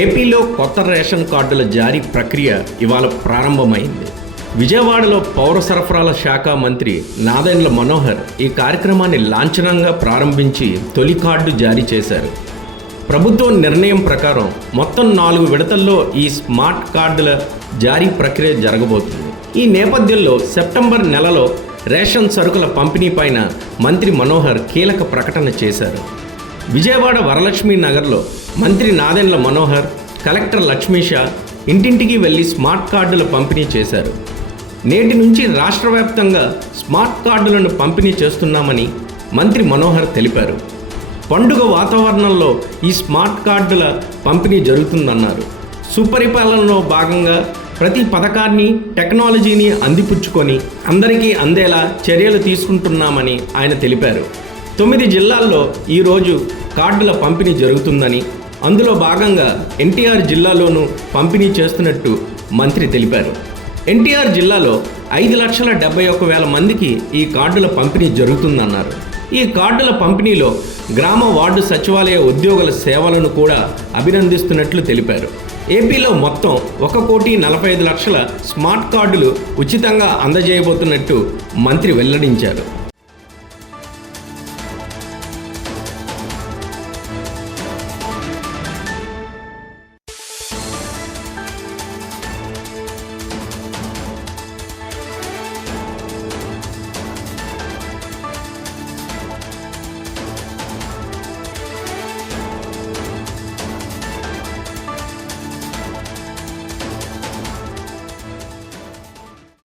ఏపీలో కొత్త రేషన్ కార్డుల జారీ ప్రక్రియ ఇవాళ ప్రారంభమైంది. విజయవాడలో పౌర సరఫరాల శాఖ మంత్రి నాదెండ్ల మనోహర్ ఈ కార్యక్రమాన్ని లాంఛనంగా ప్రారంభించి తొలి కార్డు జారీ చేశారు. ప్రభుత్వం నిర్ణయం ప్రకారం మొత్తం 4 విడతల్లో ఈ స్మార్ట్ కార్డుల జారీ ప్రక్రియ జరగబోతుంది. ఈ నేపథ్యంలో సెప్టెంబర్ నెలలో రేషన్ సరుకుల పంపిణీ పైన మంత్రి మనోహర్ కీలక ప్రకటన చేశారు. విజయవాడ వరలక్ష్మి నగర్లో మంత్రి నాదెండ్ల మనోహర్, కలెక్టర్ లక్ష్మీషా ఇంటింటికి వెళ్లి స్మార్ట్ కార్డుల పంపిణీ చేశారు. నేటి నుంచి రాష్ట్ర వ్యాప్తంగా స్మార్ట్ కార్డులను పంపిణీ చేస్తున్నామని మంత్రి మనోహర్ తెలిపారు. పండుగ వాతావరణంలో ఈ స్మార్ట్ కార్డుల పంపిణీ జరుగుతుందన్నారు. సుపరిపాలనలో భాగంగా ప్రతి పథకాన్ని, టెక్నాలజీని అందిపుచ్చుకొని అందరికీ అందేలా చర్యలు తీసుకుంటున్నామని ఆయన తెలిపారు. 9 జిల్లాల్లో ఈరోజు కార్డుల పంపిణీ జరుగుతుందని, అందులో భాగంగా ఎన్టీఆర్ జిల్లాలోనూ పంపిణీ చేస్తున్నట్టు మంత్రి తెలిపారు. ఎన్టీఆర్ జిల్లాలో 5,71,000 మందికి ఈ కార్డుల పంపిణీ జరుగుతుందన్నారు. ఈ కార్డుల పంపిణీలో గ్రామ వార్డు సచివాలయ ఉద్యోగుల సేవలను కూడా అభినందిస్తున్నట్లు తెలిపారు. ఏపీలో మొత్తం 1,45,00,000 స్మార్ట్ కార్డులు ఉచితంగా అందజేయబోతున్నట్టు మంత్రి వెల్లడించారు.